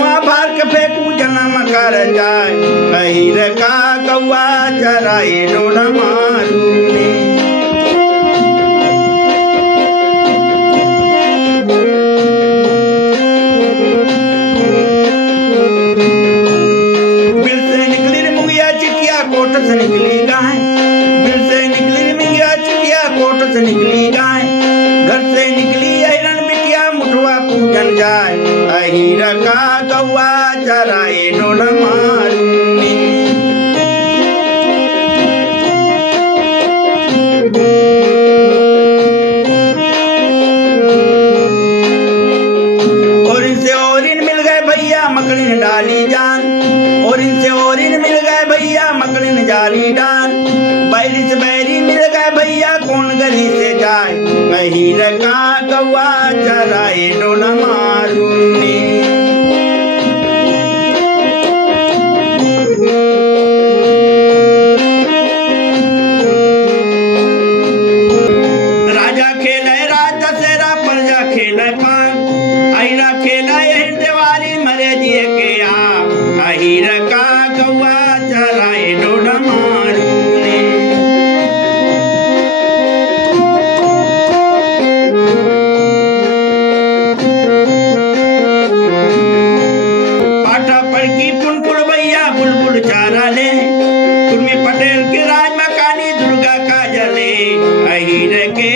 कुआं भर के फेंकू जन्म कर जाए अहिर का कौआ चराए डोल मारू ने। बिल से निकली रे मुंगिया चिटिया कोट से निकली गाय, बिल से निकली रे मुंगिया चिटिया कोट से निकली गाय, घर से निकली हिरन बिटिया मुठवा पूजन जाए अहिर का कौआ चराए डोल मारू ने। और इनसे और इन मिल गए भैया मकड़िन डाली जान, और इनसे और इन मिल गए भैया मकड़िन डाली डान, बैरी से बैरी मिल गए भैया कौन गली से जाए अहिर का कौआ चराए डोल मारू ने। राजा खेले राज दशहरा प्रजा खेले पान, अहिरा खेला यही देवारी मरे जिए के आप अहिर का कौआ चराए डोल मारू ने। पाटा पड़की पुनपुर भैया बुलबुल चारा ले, कुर्मी पटेल की राज मकानी दुर्गा का जले अहिर के